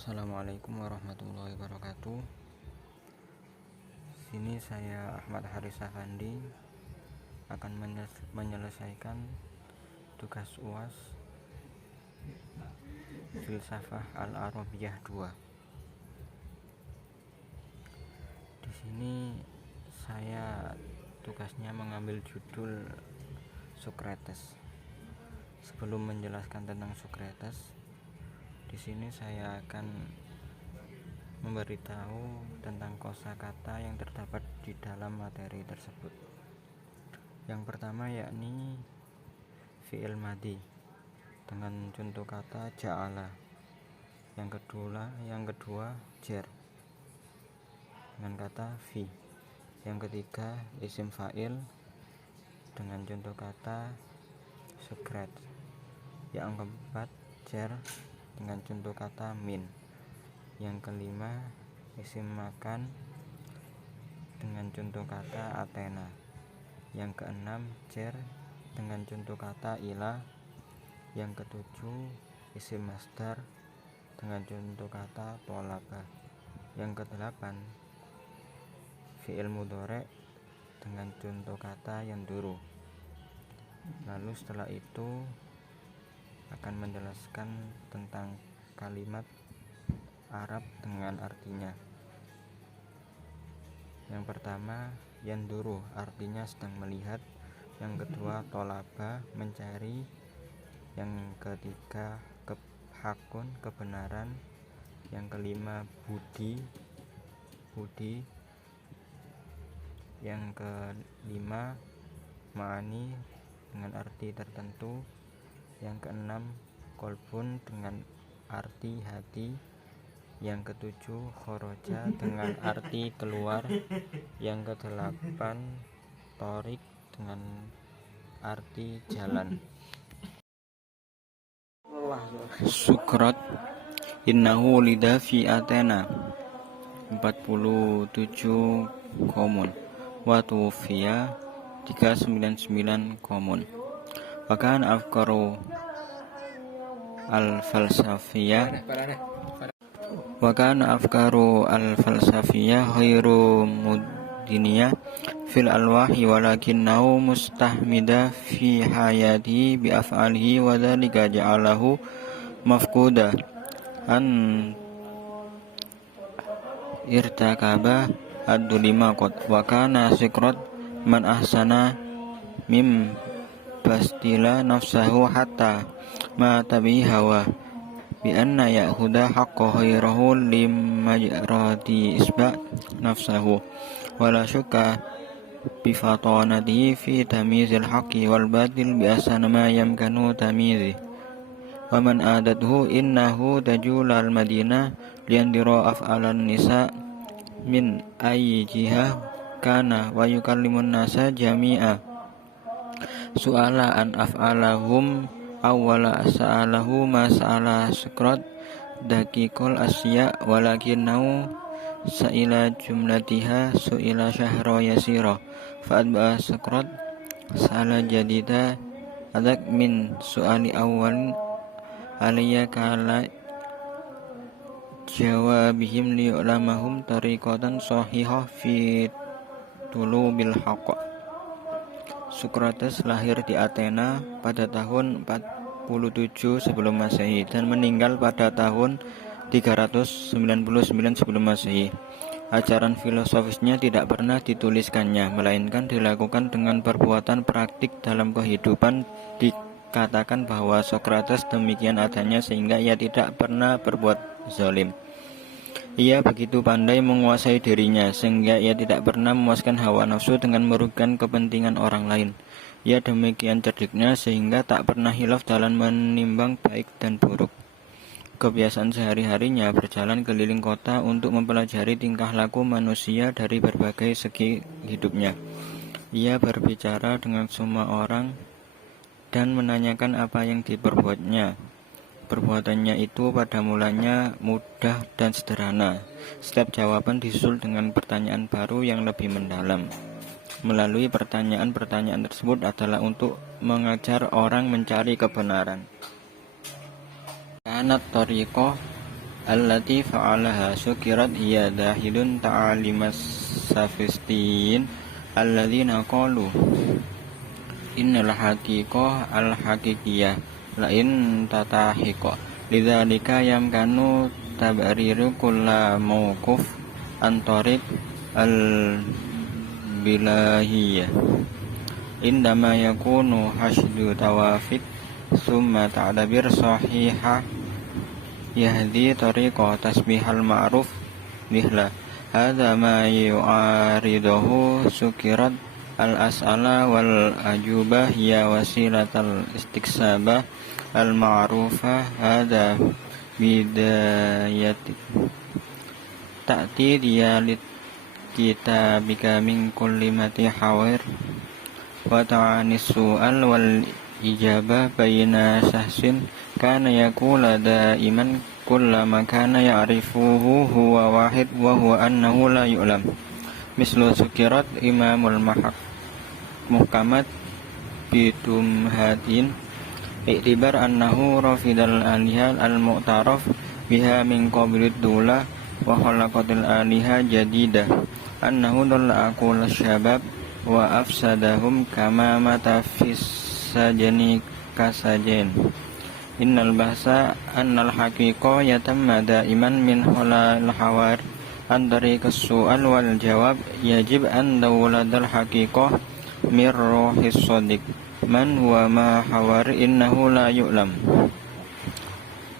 Assalamualaikum warahmatullahi wabarakatuh. Sini saya Ahmad Haris Afandi akan menyelesaikan tugas UAS Filsafah Al-Arabiyah 2. Di sini saya tugasnya mengambil judul Socrates. Sebelum menjelaskan tentang Socrates, di sini saya akan memberitahu tentang kosakata yang terdapat di dalam materi tersebut. Yang pertama yakni fi'il madhi dengan contoh kata ja'ala. Yang kedua jer dengan kata fi. Yang ketiga isim fa'il dengan contoh kata Socrates. Yang keempat jer dengan contoh kata min. Yang kelima isim makan dengan contoh kata Athena. Yang keenam jer dengan contoh kata ila. Yang ketujuh isim masdar dengan contoh kata tolaba. Yang kedelapan fi'il mudhari dengan contoh kata yanduru. Lalu setelah itu akan menjelaskan tentang kalimat Arab dengan artinya. Yang pertama yanduru artinya sedang melihat. Yang kedua tolaba mencari. Yang ketiga hakun kebenaran. Yang kelima budi. Yang kelima ma'ani dengan arti tertentu. Yang keenam kolbun dengan arti hati. Yang ketujuh khoroja dengan arti keluar. Yang kedelapan torik dengan arti jalan. Sukrat innahu lida fi Athena 47 komun wa tufiya 399 komun. Bahkan afkaru al-falsafiyah khairu mudiniyah fil alwahi walakinnahu mustahmida fi hayati bi af'alihi wa dhalika ja'alahu mafquda an irtakaba ad-dulima qad wa kana Sokrat man ahsana mim bastila nafsahu hatta ma tabi hawa bi anna ya'khudha haqqa ghairihi limajrati isba nafsahu wala syukka bi fatanatihi fi tamyizil haqqi wal batil bi ahsani ma yamkanu tamyizi wa man adathu innahu tajulal madinah liandira af'alan nisa min ayyi jihah kana wa yukallimun nasa jami'a su'ala an af'alahum awwala sa'alahu ma sa'ala Sokrat daqiqul asya walakinnahu sa'ila jumlatiha su'ila syahra yasira fa'adba'a Sokrat sa'ala jadida adak min su'ali awal aliyya kala jawabihim liyu'lamahum tariqatan sahihah fi tulubil haqq. Socrates lahir di Athena pada tahun 47 sebelum Masehi dan meninggal pada tahun 399 sebelum Masehi. Ajaran filosofisnya tidak pernah dituliskannya, melainkan dilakukan dengan perbuatan praktik dalam kehidupan. Dikatakan bahwa Socrates demikian adanya sehingga ia tidak pernah berbuat zalim. Ia begitu pandai menguasai dirinya sehingga ia tidak pernah memuaskan hawa nafsu dengan merugikan kepentingan orang lain. Ia demikian cerdiknya sehingga tak pernah hilaf dalam menimbang baik dan buruk. Kebiasaan sehari-harinya berjalan keliling kota untuk mempelajari tingkah laku manusia dari berbagai segi hidupnya. Ia berbicara dengan semua orang dan menanyakan apa yang diperbuatnya. Perbuatannya itu pada mulanya mudah dan sederhana. Setiap jawaban disusul dengan pertanyaan baru yang lebih mendalam. Melalui pertanyaan-pertanyaan tersebut adalah untuk mengajar orang mencari kebenaran. Kanat tariqah allati fa'alaha syukirat hiya dahilun ta'alimas safistiin alladzina qalu innal haqiqah al haqiqiyah lain tatahiqa lidzalika yamkanu tabariru kulla mawquf antarik al bilahiyah indama yakunu hasdu tawafid summa ta'dabir sahihah yahdi tariqa tasbihal ma'ruf bihla hadza ma yu'aridahu sukirat al-as'ala wal ajubah ya wasilatal istiksabah al-ma'rufah hadza bidayati ta'ti diyalit kitabika min kulli mati hawir wa ta'anis su'al wal ijabah bayna syahsin kana yakula daiman kullama kana ya'rifuhu huwa wahid wa huwa annahu la yu'lam mislu sukirat imamul muhkamat bitumhatin iktibar annahu rafidal alihal al-mu'taraf biha min qabilid dula wa khalaqatil aliha jadidah annahu dalla aqul syabab wa afsadahum kama mata fis sajani kasajen innal bahsa annal haqiqa yatamma daiman min halal hawar antari kesu'al wal jawab yajib an dawladal haqiqah mir ruhis sodik man huwa ma hawar innahu la yu'lam.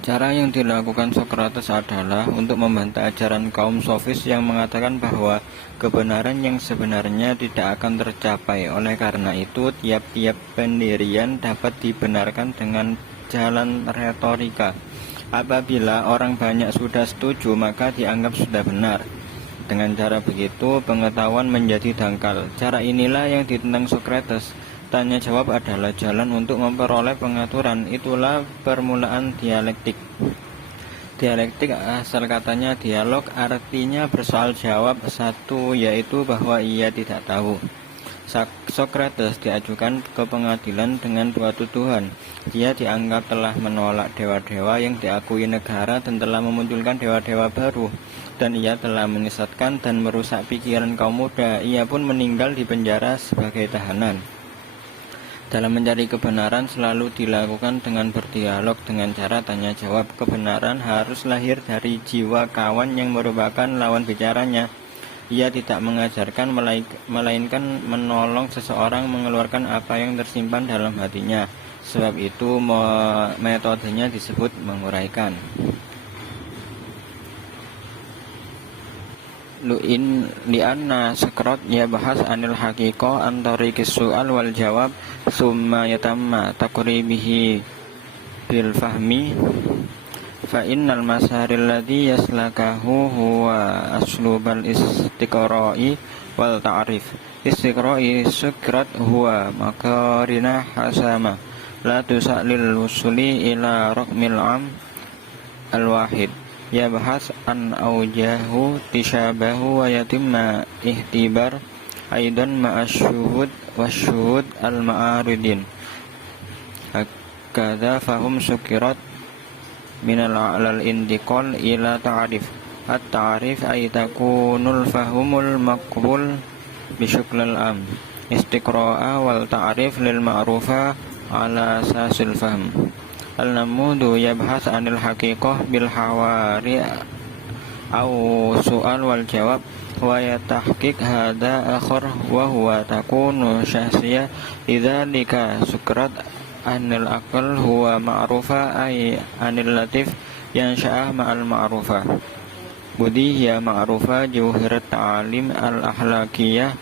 Cara yang dilakukan Sokrates adalah untuk membantah ajaran kaum sofis yang mengatakan bahwa kebenaran yang sebenarnya tidak akan tercapai. Oleh karena itu, tiap-tiap pendirian dapat dibenarkan dengan jalan retorika. Apabila orang banyak sudah setuju, maka dianggap sudah benar. Dengan cara begitu, pengetahuan menjadi dangkal. Cara inilah yang ditentang Sokrates. Tanya jawab adalah jalan untuk memperoleh pengaturan. Itulah permulaan dialektik. Dialektik asal katanya dialog, artinya bersoal jawab. Satu, yaitu bahwa ia tidak tahu. Sokrates diajukan ke pengadilan dengan dua tuduhan. Dia dianggap telah menolak dewa-dewa yang diakui negara dan telah memunculkan dewa-dewa baru. Dan ia telah menyesatkan dan merusak pikiran kaum muda. Ia pun meninggal di penjara sebagai tahanan. Dalam mencari kebenaran selalu dilakukan dengan berdialog dengan cara tanya jawab. Kebenaran harus lahir dari jiwa kawan yang merupakan lawan bicaranya. Ia tidak mengajarkan melainkan menolong seseorang mengeluarkan apa yang tersimpan dalam hatinya. Sebab itu metodenya disebut menguraikan. Lianna Sokrat ya bahas anil haqiqah antari kisu'al wal jawab summa yatamma taqribihi bil fahmi fa innal masaril ladhi yaslakahu huwa aslubal istiqra'i wal ta'rif. Istiqra'i Sokrat huwa makarina hasama la tusa'lil usuli ila raqmil am al-wahid ya bahas an aujahu tishabahu wa yatimma ihtibar aidan ma'asyuhud wasyuhud al-ma'aridin hakadha fahum Sukirat minal a'lal intiqal ila ta'rif at-ta'rif ay takunul fahumul maqbul bisyuklal am istiqra'a wal ta'rif lil ma'rufa ala sasil fahm. Al-namudu yabhas anil haqiqah bil hawari au su'al wal jawab wa yatahqiq hadha akhar wa huwa takunu syahsiyah lidzalika Sukrat anil aqal huwa ma'rufa ay anil latif yang sya'ah ma'al ma'rufa budi ya ma'rufa jauhirat ta'alim al-ahlakiyah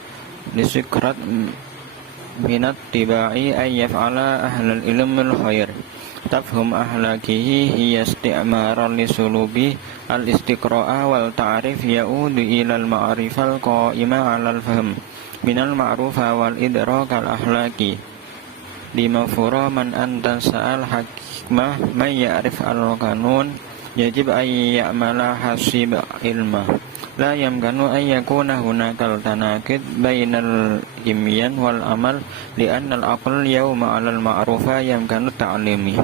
li Sukrat minat tibai ay yaf'ala ahlal ilmil khair tafhum ahlakihi hiya isti'maran li sulubi al-istiqra'a wal ta'rif ya'udu ilal ma'rifal qa'ima 'alal fahm minal ma'rufa wal idrak al-ahlaki limafura man antan sa'al hikmah may ya'rif al-qanun yajib ay ya'mala hasib ilmah la yamkanu ay yakuna hunakal tanakid bainal imyan wal amal li'anna al-aql yawma 'alal ma'rufa yamkanu ta'limi.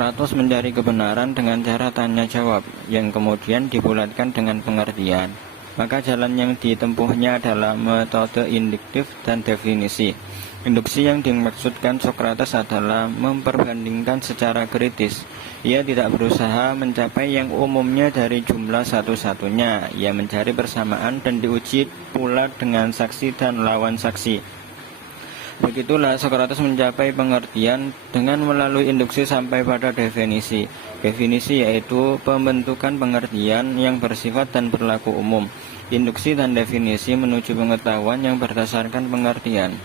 Sokrates mencari kebenaran dengan cara tanya jawab, yang kemudian dibulatkan dengan pengertian. Maka jalan yang ditempuhnya adalah metode induktif dan definisi. Induksi yang dimaksudkan Sokrates adalah memperbandingkan secara kritis. Ia tidak berusaha mencapai yang umumnya dari jumlah satu-satunya. Ia mencari persamaan dan diuji pula dengan saksi dan lawan saksi. Begitulah Sokrates mencapai pengertian dengan melalui induksi sampai pada definisi. Definisi yaitu pembentukan pengertian yang bersifat dan berlaku umum. Induksi dan definisi menuju pengetahuan yang berdasarkan pengertian.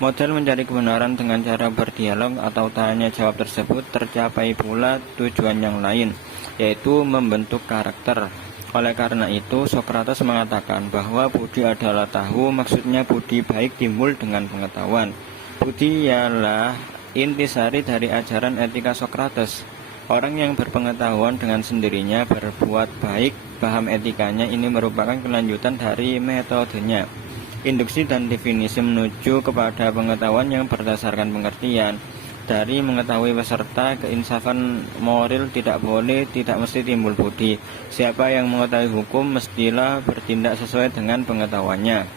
Model mencari kebenaran dengan cara berdialog atau tanya jawab tersebut tercapai pula tujuan yang lain, yaitu membentuk karakter. Oleh karena itu, Sokrates mengatakan bahwa budi adalah tahu, maksudnya budi baik timbul dengan pengetahuan. Budi ialah intisari dari ajaran etika Sokrates. Orang yang berpengetahuan dengan sendirinya berbuat baik, paham etikanya ini merupakan kelanjutan dari metodenya. Induksi dan definisi menuju kepada pengetahuan yang berdasarkan pengertian. Dari mengetahui peserta, keinsafan moral tidak mesti timbul budi. Siapa yang mengetahui hukum mestilah bertindak sesuai dengan pengetahuannya.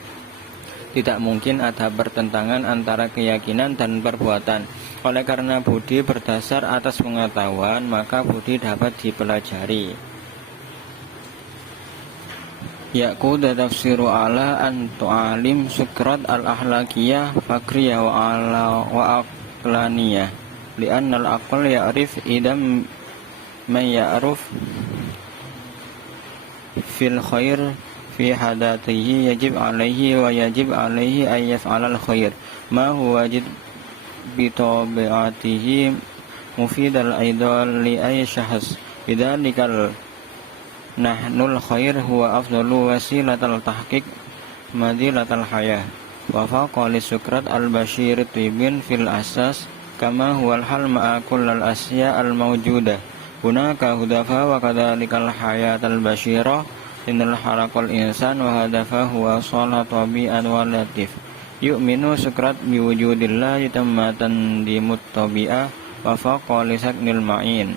Tidak mungkin ada pertentangan antara keyakinan dan perbuatan. Oleh karena budi berdasar atas pengetahuan, maka budi dapat dipelajari. Yaquda tafsiru ala antu'alim sukrat al-ahlakiyah fakriyah wa aqlaniyah li'anna al-aql ya'rif idam man ya'ruf fil khair fi hadatihi yajib alaihi ay yaf'alal khair ma huwa wajib bitabi'atihi mufidal aidal li ay syahas bidhalikal nahnul khair huwa afdalu wasilatal tahqiq madilatal hayah wa faqali Sukrat al-Bashir tibin fil asas kama huwal hal ma'a kullal asya al-mawjudah hunaka hudafa wa kadhalikal hayatal bashirah innal harakal insan wa hadafa huwa salat tabi'an wa latif yu'minu Sukrat biwujudillahi tammatan dimut tabi'ah wa faqali saknil ma'in.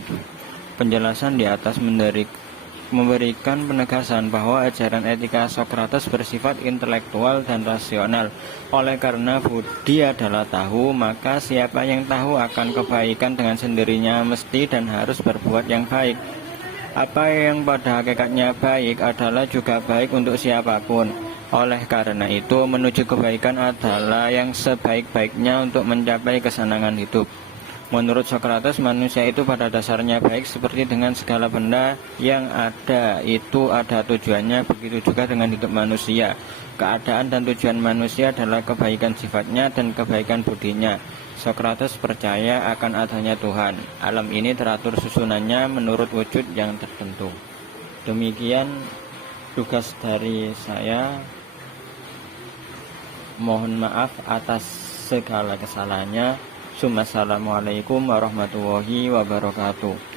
Penjelasan di atas memberikan penegasan bahwa ajaran etika Sokrates bersifat intelektual dan rasional. Oleh karena budi adalah tahu, maka siapa yang tahu akan kebaikan dengan sendirinya mesti dan harus berbuat yang baik. Apa yang pada hakikatnya baik adalah juga baik untuk siapapun. Oleh karena itu, menuju kebaikan adalah yang sebaik-baiknya untuk mencapai kesenangan hidup. Menurut Sokrates, manusia itu pada dasarnya baik seperti dengan segala benda yang ada itu ada tujuannya, begitu juga dengan hidup manusia. Keadaan dan tujuan manusia adalah kebaikan sifatnya dan kebaikan budinya. Sokrates percaya akan adanya Tuhan. Alam ini teratur susunannya menurut wujud yang tertentu. Demikian tugas dari saya. Mohon maaf atas segala kesalahannya. Assalamualaikum warahmatullahi wabarakatuh.